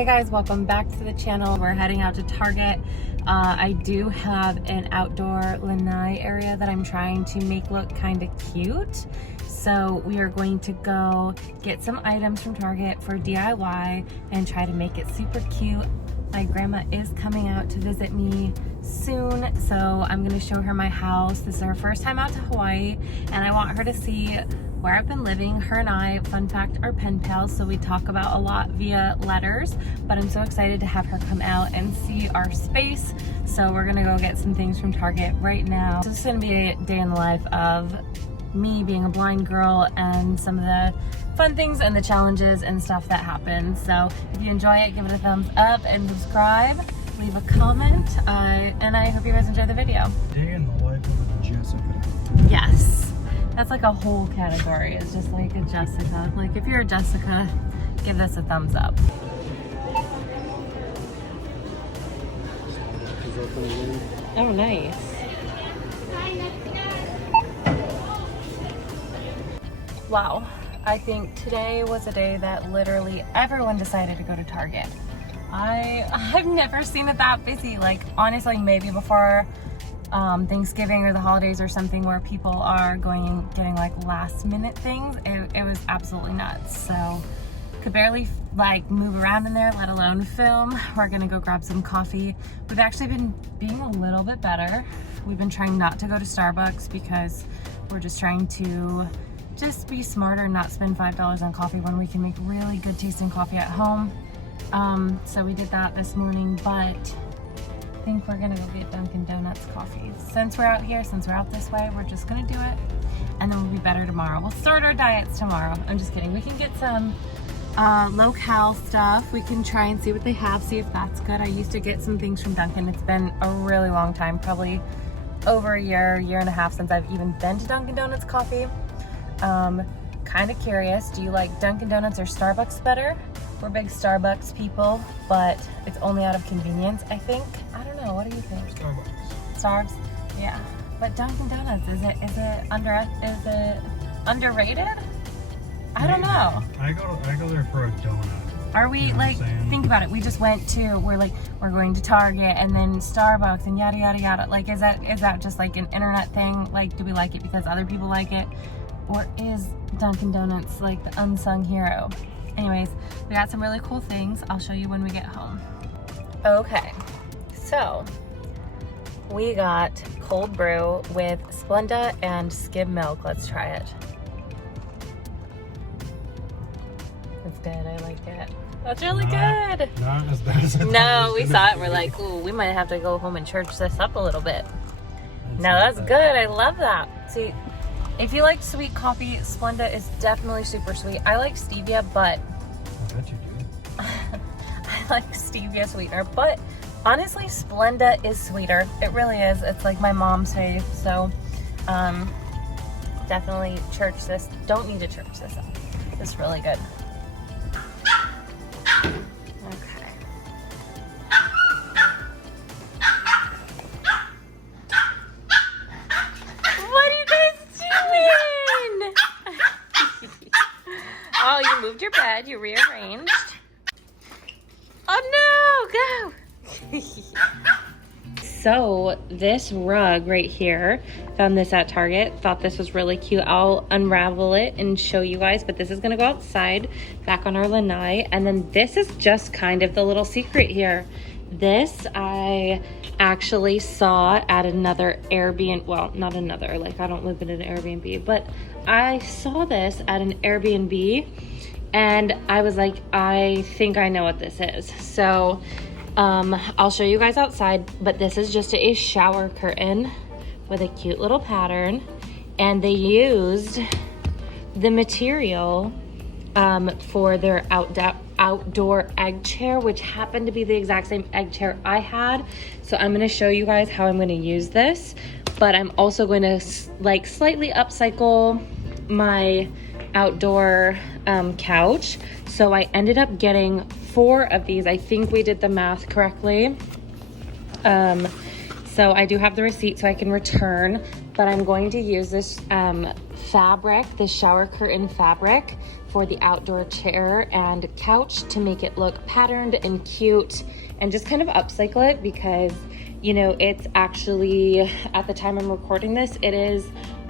Hey guys, welcome back to the channel. We're heading out to Target. I do have an outdoor Lanai area that I'm trying to make look kind of cute. So we are going to go get some items from Target for DIY and try to make it super cute. My grandma is coming out to visit me soon, so I'm gonna show her my house. This is her first time out to Hawaii, and I want her to see where I've been living. Her and I, fun fact, are pen pals, so we talk about a lot via letters, but I'm so excited to have her come out and see our space. So we're gonna go get some things from Target right now. So this is gonna be a day in the life of me being a blind girl and some of the fun things and the challenges and stuff that happen. So if you enjoy it, give it a thumbs up and subscribe, leave a comment, and I hope you guys enjoy the video. Day in the life of a Jessica. Yes, that's like a whole category. It's just like a Jessica. Like if you're a Jessica, give this a thumbs up. Oh, nice. Wow, I think today was a day that literally everyone decided to go to Target. I've never seen it that busy. Like honestly, maybe before Thanksgiving or the holidays or something where people are going and getting like last minute things. It was absolutely nuts. So could barely like move around in there, let alone film. We're gonna go grab some coffee. We've actually been being a little bit better. We've been trying not to go to Starbucks because we're just trying to just be smarter and not spend $5 on coffee when we can make really good tasting coffee at home. So we did that this morning, but I think we're gonna go get Dunkin' Donuts coffee. Since we're out here, since we're out this way, we're just gonna do it, and then we'll be better tomorrow. We'll start our diets tomorrow. I'm just kidding. We can get some low-cal stuff. We can try and see what they have, see if that's good. I used to get some things from Dunkin'. It's been a really long time, probably over a year and a half since I've even been to Dunkin' Donuts coffee. Kind of curious, do you like Dunkin' Donuts or Starbucks better? We're big Starbucks people, but it's only out of convenience, I think. I don't know, what do you think? Starbucks, yeah. But Dunkin' Donuts, is it underrated? I don't know. I go there for a donut. Are we, you know, like, think about it. We just went to, we're going to Target and then Starbucks and yada, yada, yada. Like, is that just like an internet thing? Like, do we like it because other people like it? Or is Dunkin' Donuts like the unsung hero? Anyways, we got some really cool things. I'll show you when we get home. Okay, so we got cold brew with Splenda and skim milk. Let's try it. It's good, I like it. That's really good. Not as bad as I thought. No, we saw it, we're like, ooh, we might have to go home and church this up a little bit. No, that's good, I love that. See, if you like sweet coffee, Splenda is definitely super sweet. I like stevia, but I bet you do. I like stevia sweetener, but honestly, Splenda is sweeter. It really is. It's like my mom's fave. So definitely church this. Don't need to church this up. It's really good. Okay. What are you guys doing? Oh, you moved your bed. You rearranged. Oh no, go! So this rug right here, found this at Target, thought this was really cute. I'll unravel it and show you guys, but this is gonna go outside, back on our lanai. And then this is just kind of the little secret here. This I actually saw at another Airbnb, well, not another, like I don't live in an Airbnb, but I saw this at an Airbnb and I was like, I think I know what this is. So I'll show you guys outside, but this is just a shower curtain with a cute little pattern, and they used the material for their outdoor egg chair, which happened to be the exact same egg chair I had. So I'm going to show you guys how I'm going to use this, but I'm also going to like slightly upcycle my outdoor couch. So I ended up getting 4 of these. I think we did the math correctly. So I do have the receipt so I can return, but I'm going to use this fabric, this shower curtain fabric for the outdoor chair and couch to make it look patterned and cute and just kind of upcycle it because, you know, it's actually, at the time I'm recording this, it is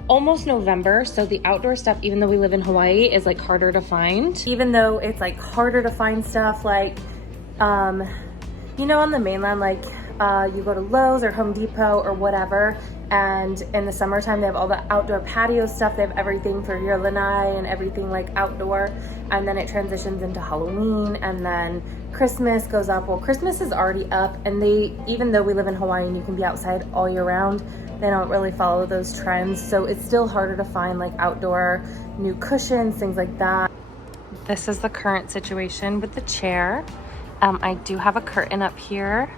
almost November, so the outdoor stuff, even though we live in Hawaii, is like harder to find. Even though it's like harder to find stuff like, you know, on the mainland, like you go to Lowe's or Home Depot or whatever, and in the summertime they have all the outdoor patio stuff. They have everything for your lanai and everything like outdoor, and then it transitions into Halloween, and then Christmas goes up. Well, Christmas is already up, and they, even though we live in Hawaii and you can be outside all year round, they don't really follow those trends, so it's still harder to find like outdoor new cushions, things like that. This is the current situation with the chair. I do have a curtain up here,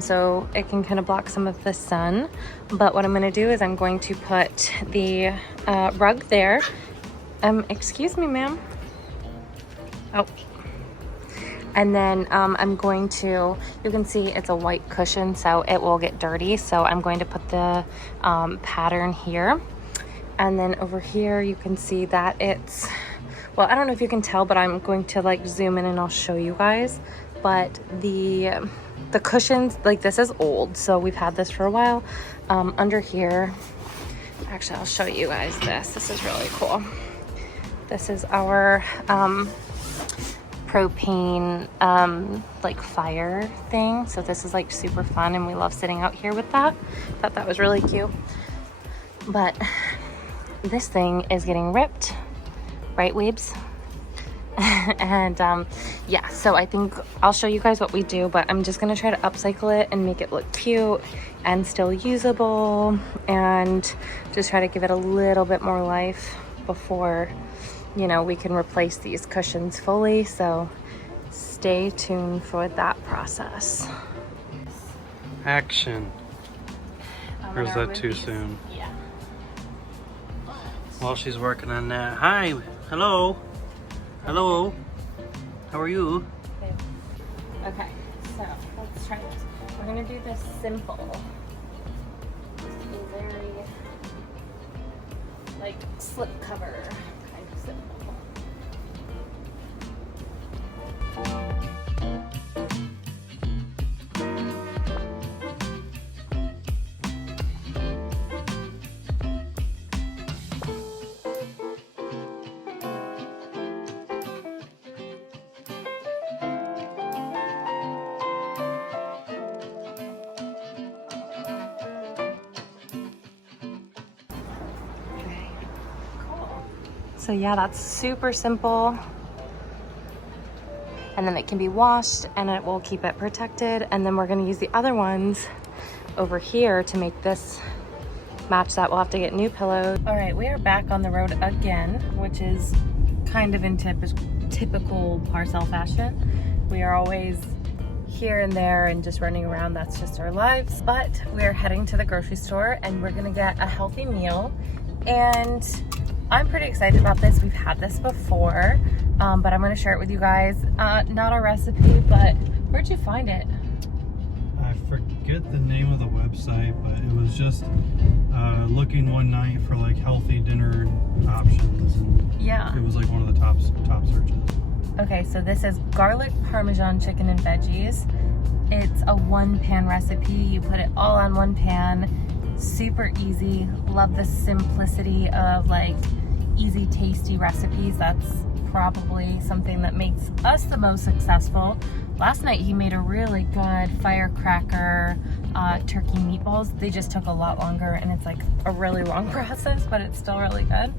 so it can kind of block some of the sun, but what I'm going to do is I'm going to put the rug there. Excuse me, ma'am. Oh. And then I'm going to, you can see it's a white cushion, so it will get dirty. So I'm going to put the pattern here. And then over here, you can see that it's, well, I don't know if you can tell, but I'm going to like zoom in and I'll show you guys. But the cushions, like this is old, so we've had this for a while. Under here, actually, I'll show you guys this. This is really cool. This is our, propane like fire thing, so this is like super fun and we love sitting out here with that. Thought that was really cute. But this thing is getting ripped, right, weebs? And yeah, so I think I'll show you guys what we do, but I'm just gonna try to upcycle it and make it look cute and still usable, and just try to give it a little bit more life before, you know, we can replace these cushions fully. So stay tuned for that process. Action. Or is that too soon? Yeah. While she's working on that. Hi. Hello. Hello. How are you? Okay, so let's try this. We're gonna do this simple. Just a very like slip cover kind of simple. So yeah, that's super simple. And then it can be washed and it will keep it protected. And then we're gonna use the other ones over here to make this match that. We'll have to get new pillows. All right, we are back on the road again, which is kind of in typical Parsell fashion. We are always here and there and just running around. That's just our lives. But we're heading to the grocery store and we're gonna get a healthy meal. And I'm pretty excited about this. We've had this before, but I'm gonna share it with you guys. Not a recipe, but where'd you find it? I forget the name of the website, but it was just looking one night for like healthy dinner options. And yeah. It was like one of the top searches. Okay, so this is garlic Parmesan chicken and veggies. It's a one-pan recipe. You put it all on one pan. Super easy. Love the simplicity of like easy, tasty recipes. That's probably something that makes us the most successful. Last night he made a really good firecracker turkey meatballs. They just took a lot longer and it's like a really long process, but it's still really good.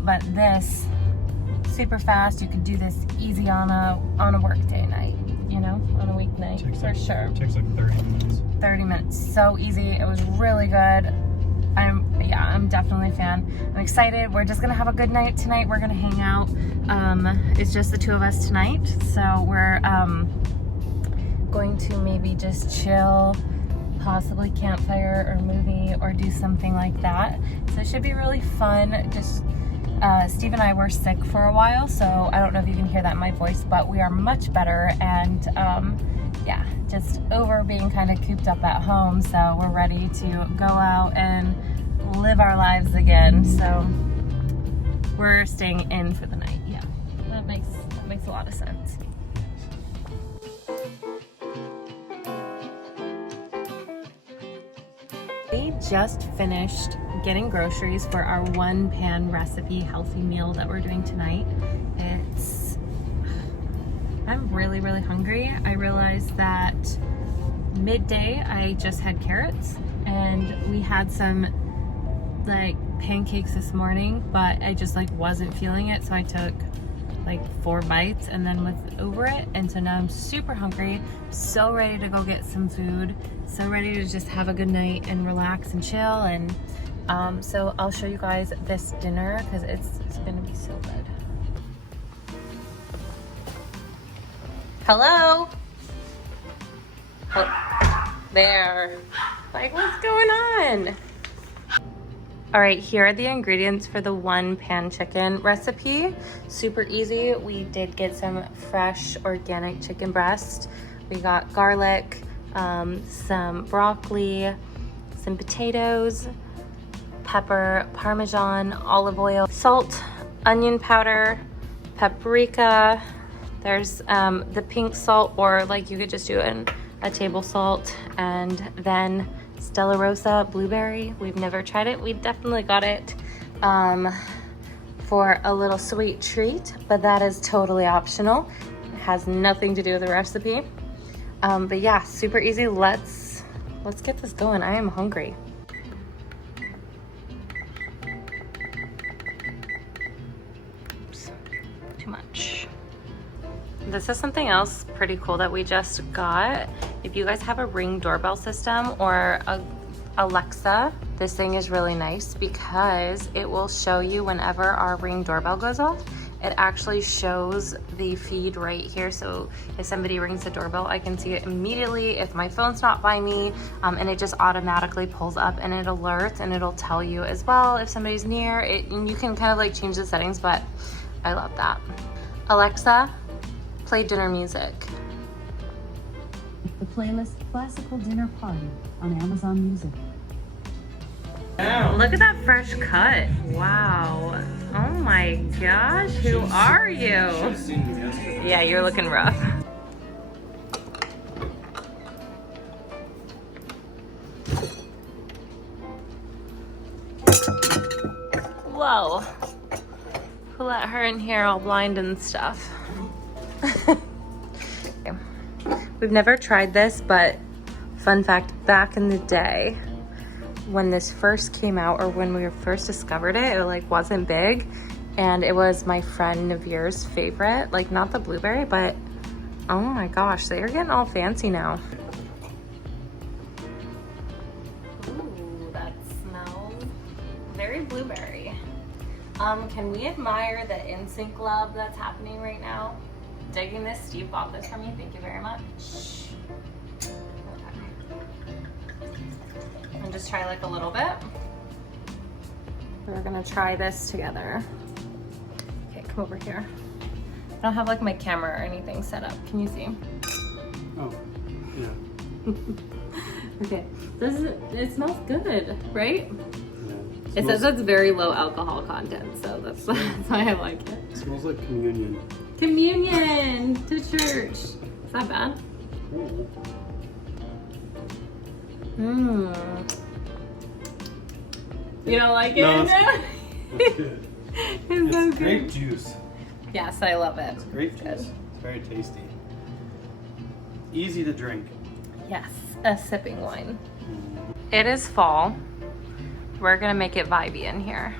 But this, super fast. You could do this easy on a work day night, you know, on a weeknight for sure. It takes like 30 minutes. 30 minutes, so easy. It was really good. I'm definitely a fan. I'm excited. We're just gonna have a good night tonight. We're gonna hang out. It's just the two of us tonight, so we're going to maybe just chill, possibly campfire or movie or do something like that. So it should be really fun. Just Steve and I were sick for a while, so I don't know if you can hear that in my voice, but we are much better, and yeah, just over being kind of cooped up at home, so we're ready to go out and live our lives again. So we're staying in for the night. Yeah, that makes a lot of sense. We just finished getting groceries for our one pan recipe healthy meal that we're doing tonight. I'm really hungry. I realized that midday I just had carrots, and we had some like pancakes this morning, but I just like wasn't feeling it, so I took like 4 bites and then was over it. And so now I'm super hungry, so ready to go get some food, so ready to just have a good night and relax and chill. And so I'll show you guys this dinner because it's gonna be so good. Hello. Oh, there. Like, what's going on? All right, here are the ingredients for the one pan chicken recipe. Super easy. We did get some fresh organic chicken breast. We got garlic, some broccoli, some potatoes, pepper, Parmesan, olive oil, salt, onion powder, paprika. There's the pink salt, or like you could just do it in a table salt, and then Stella Rosa blueberry. We've never tried it. We definitely got it for a little sweet treat, but that is totally optional. It has nothing to do with the recipe. But yeah, super easy. Let's get this going. I am hungry. Oops, too much. This is something else pretty cool that we just got. If you guys have a Ring doorbell system or a Alexa, this thing is really nice because it will show you whenever our Ring doorbell goes off. It actually shows the feed right here. So if somebody rings the doorbell, I can see it immediately if my phone's not by me, and it just automatically pulls up and it alerts, and it'll tell you as well if somebody's near it. And you can kind of like change the settings, but I love that. Alexa, play dinner music. The playlist Classical Dinner Party on Amazon Music. Look at that fresh cut. Wow. Oh my gosh, who are you? Yeah, you're looking rough. Whoa. Who let her in here all blind and stuff? We've never tried this, but fun fact, back in the day when this first came out, or when we first discovered it, it like wasn't big, and it was my friend Naveer's favorite. Like, not the blueberry, but oh my gosh, they are getting all fancy now. Ooh, that smells very blueberry. Can we admire the in-sync love that's happening right now? Digging this. Steve bought this for me. Thank you very much. Okay. And just try like a little bit. We're gonna try this together. Okay, come over here. I don't have like my camera or anything set up. Can you see? Oh, yeah. Okay. It smells good, right? Yeah. It says it's very low alcohol content, so that's why I like it. It smells like communion. Communion to church. Is that bad? Mmm. You don't like it? No, it's good. It's so good. Grape juice. Yes, I love it. It's grape juice. It's very tasty. Easy to drink. Yes, a sipping wine. It is fall. We're gonna make it vibey in here.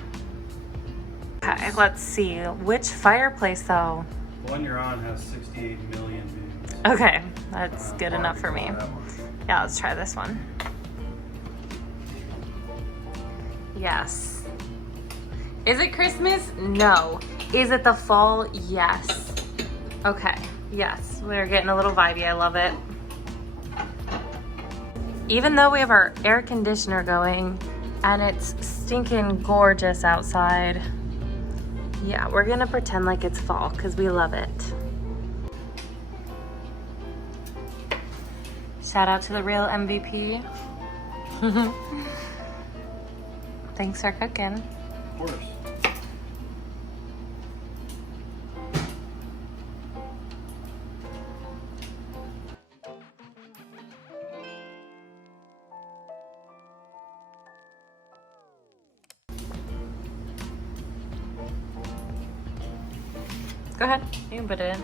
Okay, let's see. Which fireplace though? The one you're on has 68 million views. Okay, that's good enough for me. Yeah, let's try this one. Yes. Is it Christmas? No. Is it the fall? Yes. Okay, yes. We're getting a little vibey. I love it. Even though we have our air conditioner going and it's stinking gorgeous outside, yeah, we're gonna pretend like it's fall because we love it. Shout out to the real MVP. Thanks for cooking. Of course. Go ahead, you can put it in.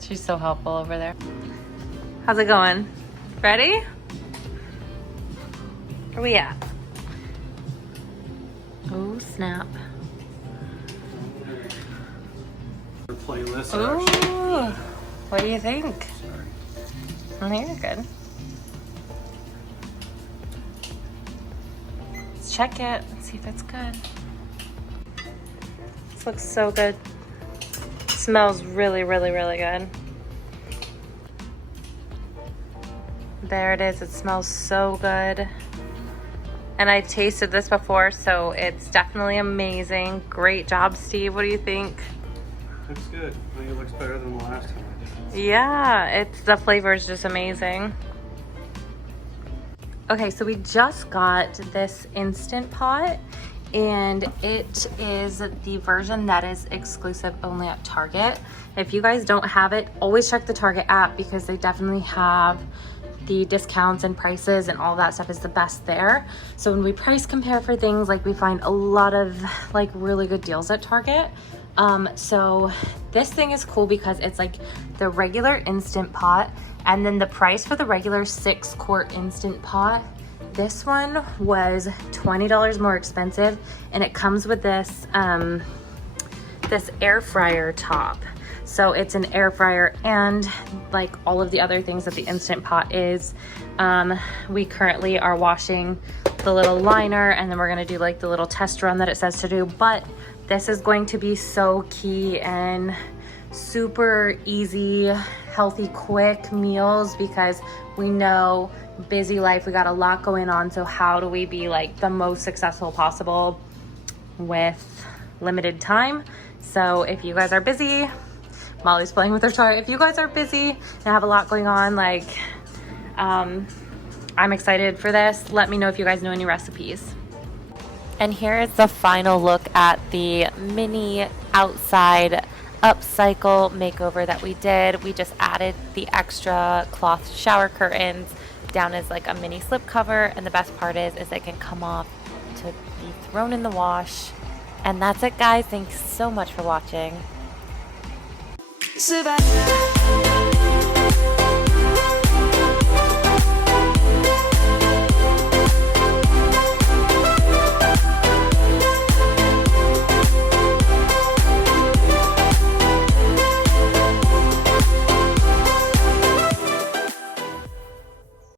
She's so helpful over there. How's it going? Ready? Where we at? Oh, snap. The playlist. Ooh, what do you think? Sorry. Oh, you're good. Let's check it and see if it's good. This looks so good. Smells really, really, really good. There it is. It smells so good. And I tasted this before, so it's definitely amazing. Great job, Steve. What do you think? Looks good. I think it looks better than the last time I did it. Yeah, the flavor is just amazing. Okay, so we just got this Instant Pot, and it is the version that is exclusive only at Target. If you guys don't have it, always check the Target app because they definitely have the discounts and prices and all that stuff is the best there. So when we price compare for things, like we find a lot of like really good deals at Target. So this thing is cool because it's like the regular Instant Pot, and then the price for the regular 6-quart Instant Pot, this one was $20 more expensive, and it comes with this this air fryer top. So it's an air fryer and like all of the other things that the Instant Pot is. We currently are washing the little liner, and then we're gonna do like the little test run that it says to do. But this is going to be so key and super easy, healthy, quick meals because we know busy life, we got a lot going on. So how do we be like the most successful possible with limited time? So if you guys are busy, Molly's playing with her toy. If you guys are busy and have a lot going on, like, I'm excited for this. Let me know if you guys know any recipes. And here is the final look at the mini outside upcycle makeover that we did. We just added the extra cloth shower curtains down as like a mini slip cover. And the best part is it can come off to be thrown in the wash. And that's it, guys. Thanks so much for watching. Survive.